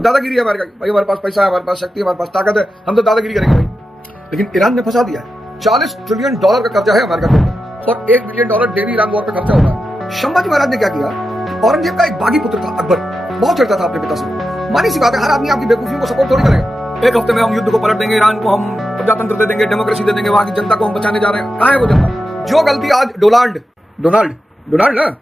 तो दादागिरी है अमेरिका की, भाई हमारे पास पैसा है, हमारे पास शक्ति है, हमारे पास ताकत है, हम तो दादागिरी करेंगे भाई। लेकिन ईरान ने फंसा दिया है। $40 ट्रिलियन का कर्जा है अमेरिका के ऊपर और $1 बिलियन डेली ईरान वॉर पे खर्चा हो रहा है। संभाजी महाराज ने क्या किया, औरंगजेब का एक बागी पुत्र था अकबर, बहुत चढ़ता था अपने पिता से। मानी सी बात है, हर आदमी आपकी बेवकूफियों को सपोर्ट थोड़ी करेगा। एक हफ्ते में हम युद्ध को पलट देंगे, ईरान को हम प्रजातंत्र दे देंगे, डेमोक्रेसी दे देंगे, वहां की जनता को हम बचाने जा रहे हैं। कहां है वो जनता? जो गलती आज डोनाल्ड ना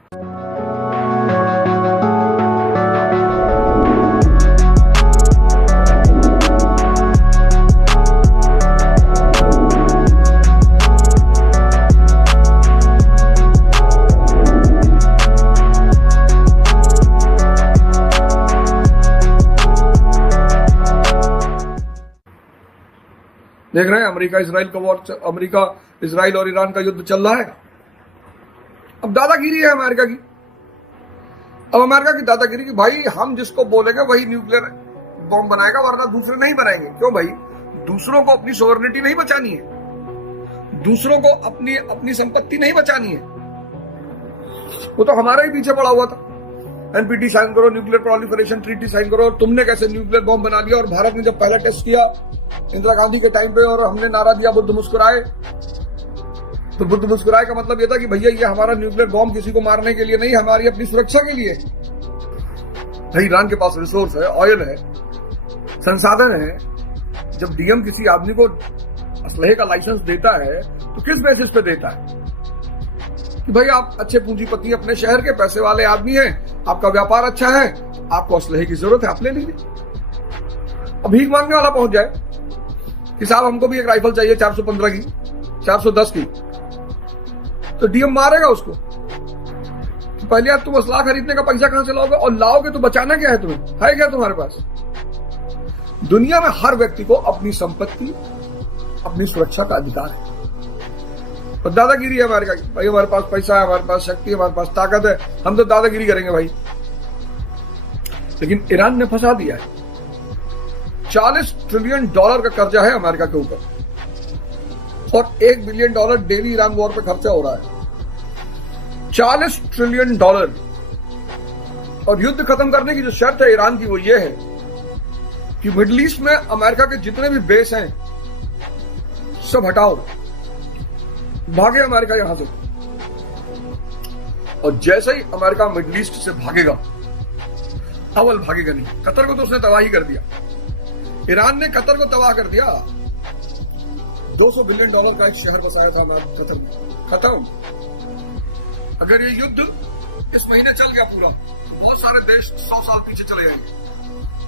देख रहे हैं, अमेरिका इजराइल और ईरान का युद्ध चल रहा है। अब दादागिरी है अमेरिका की। अब अमेरिका की दादागिरी की, भाई हम जिसको बोलेंगे वही न्यूक्लियर बॉम्ब बनाएगा, वरना दूसरे नहीं बनाएंगे। क्यों भाई? दूसरों को अपनी सॉवरेनिटी नहीं बचानी है, दूसरों को अपनी संपत्ति नहीं बचानी है। वो तो हमारे ही पीछे पड़ा हुआ था। एनपीटी साइन करो, न्यूक्लियर प्रोलिफरेशन ट्रीटी साइन करो। तुमने कैसे न्यूक्लियर बॉम्ब बना लिया? और भारत ने जब पहला टेस्ट किया इंदिरा गांधी के टाइम पे और हमने नारा दिया बुद्ध मुस्कुराए, तो बुद्ध मुस्कुराए का मतलब यह था कि भैया ये हमारा न्यूक्लियर बॉम्ब किसी को मारने के लिए नहीं, हमारी अपनी सुरक्षा के लिए। भाई ईरान के पास रिसोर्स है, ऑयल है, संसाधन है। जब डीएम किसी आदमी को असलहे का लाइसेंस देता है तो किस बेसिस पे देता है? कि भाई आप अच्छे पूंजीपति, अपने शहर के पैसे वाले आदमी हैं, आपका व्यापार अच्छा है, आपको असलहे की जरूरत है, आप ले लीजिए। अब भीख मांगने वाला पहुंच जाए कि साहब हमको भी एक राइफल चाहिए 415 की, 410 की, तो डीएम मारेगा उसको। तो पहले आप तुम असला खरीदने का पैसा कहां से लाओगे? और लाओगे तो बचाना क्या है तुम्हें? है क्या तुम्हारे पास? दुनिया में हर व्यक्ति को अपनी संपत्ति, अपनी सुरक्षा का अधिकार है। और दादागिरी है अमेरिका की, भाई हमारे पास पैसा है, हमारे पास शक्ति है, हमारे पास ताकत है, हम तो दादागिरी करेंगे भाई। लेकिन ईरान ने फंसा दिया है। $40 ट्रिलियन का कर्जा है अमेरिका के ऊपर और $1 बिलियन डेली ईरान वॉर पे खर्चा हो रहा है। $40 ट्रिलियन। और युद्ध खत्म करने की जो शर्त है ईरान की, वो ये है कि मिडिल ईस्ट में अमेरिका के जितने भी बेस हैं सब हटाओ, भागे अमेरिका यहां से। और जैसे ही अमेरिका मिडिल ईस्ट से भागेगा, अव्वल भागेगा नहीं, कतर को तो उसने तबाही कर दिया। ईरान ने कतर को तबाह कर दिया। $200 बिलियन का एक शहर बसाया था कतर में, खत्म। अगर ये युद्ध इस महीने चल गया पूरा, बहुत सारे देश 100 साल पीछे चले जाएंगे।